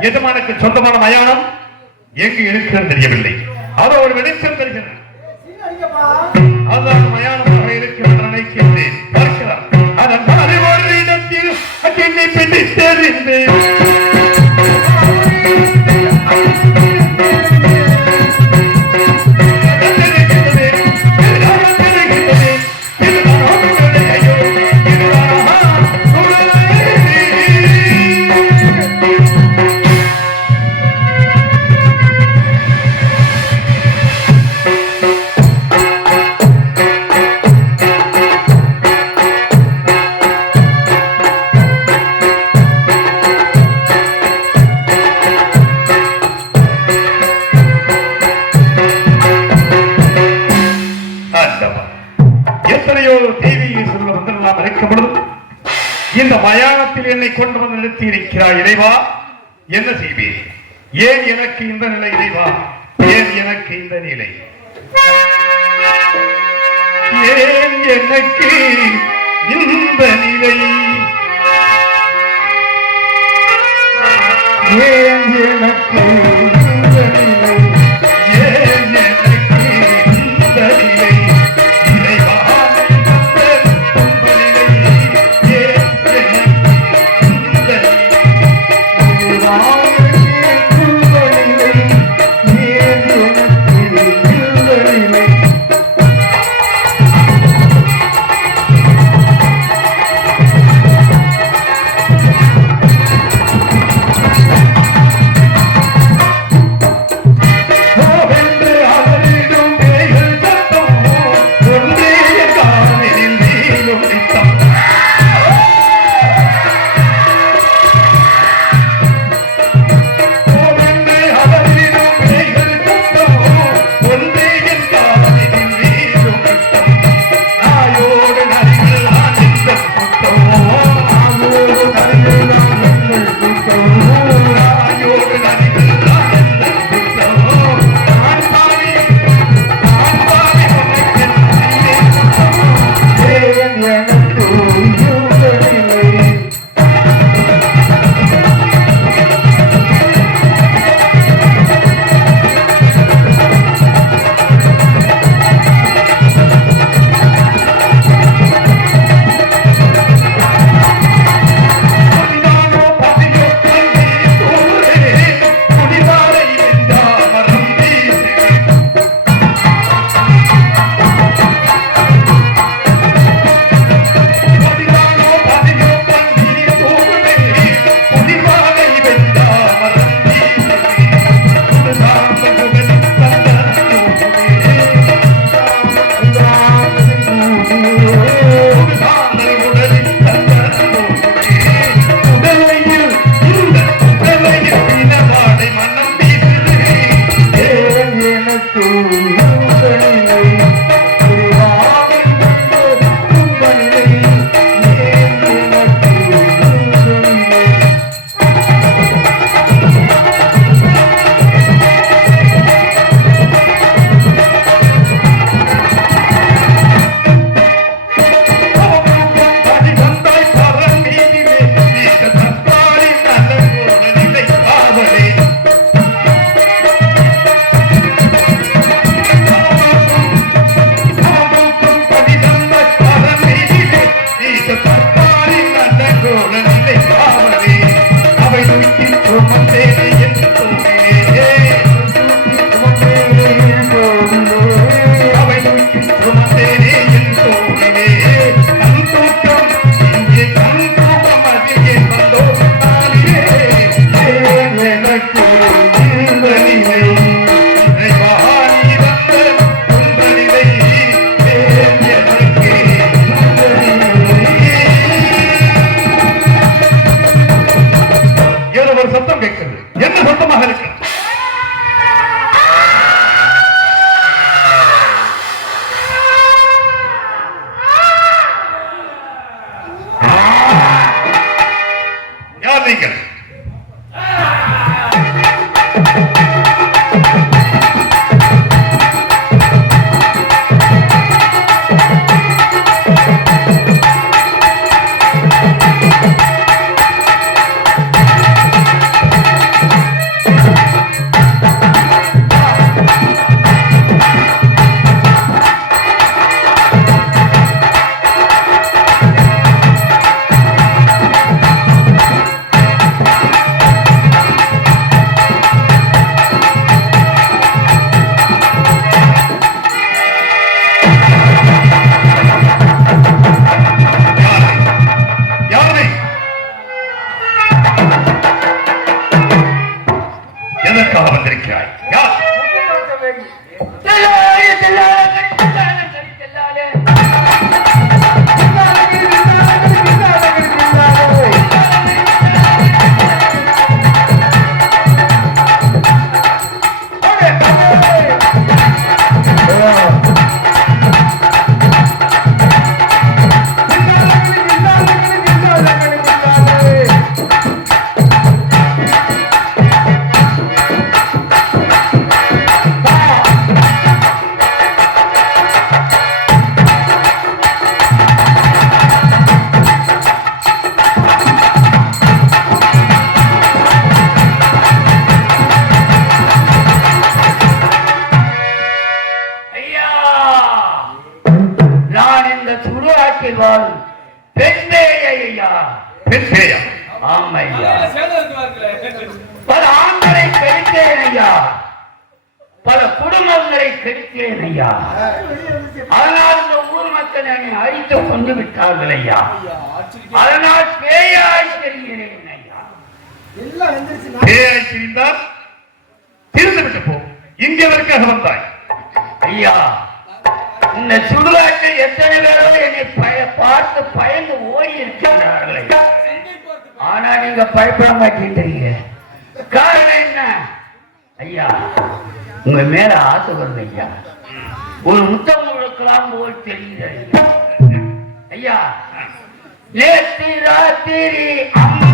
எஜமானுக்கு சொந்தமான மயானம் எங்கு இருக்கிறது தெரியவில்லை. அது ஒரு வெளிச்சம் தருகிறது. அதுதான் மயானமாக இருக்கிறது நினைக்கின்றேன். அதன் அறிவாளர் இடத்தில் பிடித்தெறிந்தேன் நிறுத்தி இருக்கிறாய் இறைவா? என்ன செய்வீர் ஏன் எனக்கு இந்த நிலை இறைவா? ஏன் எனக்கு இந்த நிலை? ஏன் எனக்கு என்னை அழித்து கொண்டு விட்டார்கள் ஐயா. அதனால் பேயாய் தெரிகிறேன் ஐயா. பேயாய் தெரிந்தால் திருந்து விட்டு போ. இங்கே எதற்காக வந்தாய் ஐயா இந்த சுடுகாட்டில் எத்தனை பேரோ என்னை பய பார்த்து பயந்து ஓடி இருக்கிறார்கள். ஆனா நீங்க பயப்பட மாட்டேன்றீங்க காரணம் என்ன? ஐயா உங்க மேல ஆசை வருது ஐயா. ஒரு முத்தம் இருக்கலாம் போல் தெரிகிறது ஐயா ஐயா நேற்று ராத்திரி அம்மா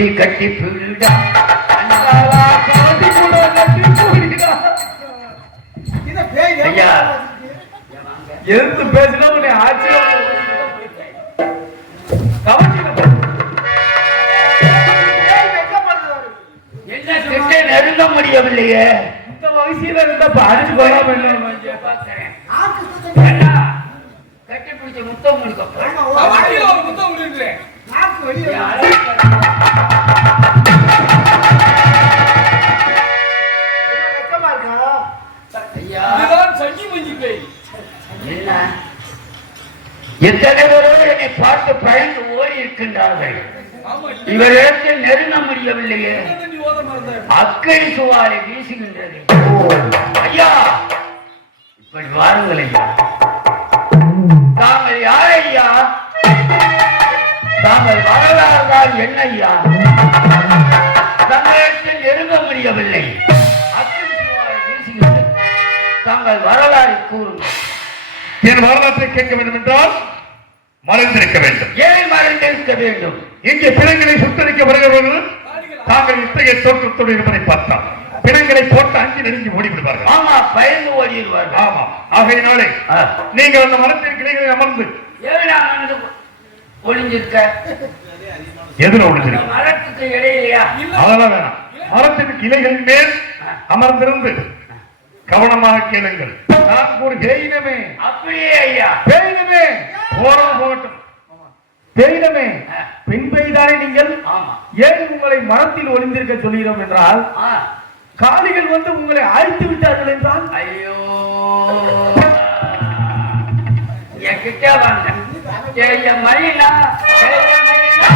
கூட கட்டி ஐயா எதிர்த்து பேசினா உன்னை ஆச்சரியம் நெருங்க முடியவில்லையே. இந்த வயசுல இருந்தா பாடிச்சு அண்ணா, கட்டி பிடிச்ச முத்தம் கொடுக்க எத்தனை பேரோடு என்னை? பார்த்து பயந்து ஓடி இருக்கின்றார்கள்? இவரிடத்தில் நெருங்க முடியவில்லையே. அக்கறை சுவாலை வீசுகின்றது. ஐயா இப்படி வாருங்கள் ஐயா. தாங்கள் யார் ஐயா? தாங்கள் வரலாறு தான் என்ன ஐயா தங்களிடத்தில் நெருங்க முடியவில்லை. தாங்கள் வரலாறு கூறுங்கள் என் வரலாற்றை கேட்க வேண்டும் என்றால் மறைந்திருக்க வேண்டும். ஏன் மறைந்திருக்க வேண்டும்? இங்கே பிணங்களை சுத்தரிக்க வருகிறவர்கள் தாங்கள் இத்தகைய தோற்றத்தோடு இருப்பதை பார்த்தால் பிணங்களை போட்டு அஞ்சு நெருங்கி ஓடி விடுவார்கள் ஆமா பயந்து ஓடிடுவார்கள் ஆமா. ஆகையினாலே. நீங்கள் அந்த மரத்தின் கிளைகளை அமர்ந்து வந்து ஒளிஞ்சிருக்க. ஒளிஞ்சிருக்கு? மரத்துக்கு இடையிலையா? அதெல்லாம் வேணாம். மரத்தின் கிளைகளின் மேல் அமர்ந்திருந்து கவனமாக கேளுங்கள். நான் ஒரு பேயினமே அப்படியே ஐயா. பேயினமே போறது போகட்டும். தெரியலமே பெண் பெய்தானே நீங்கள் ஏன் உங்களை மரத்தில் ஒளிந்திருக்க சொல்கிறோம் என்றால். காளிகள் வந்து உங்களை அழித்து விட்டார்கள் என்றால்? ஐயோ. என் கிட்ட வாங்க ஜெய மயிலா ஜெய மயிலா.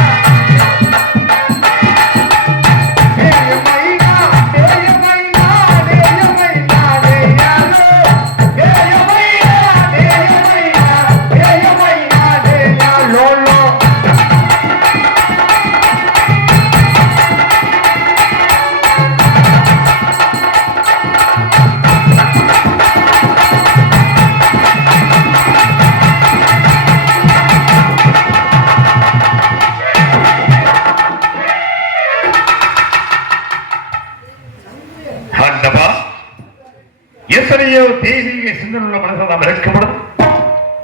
எத்தனையோ தெய்வீக சிந்தனையுள்ள மனதில் நாம் இருக்கப்படும்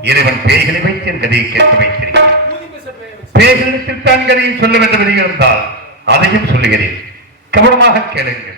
இறைவன் பேய்களை வைத்து என் கதையை கேட்க வைக்கிறேன். பேய்களிடத்தில் தான் கதையை சொல்ல வேண்டும் என்று இருந்தால் அதையும் சொல்லுகிறேன். கவனமாக கேளுங்கள்.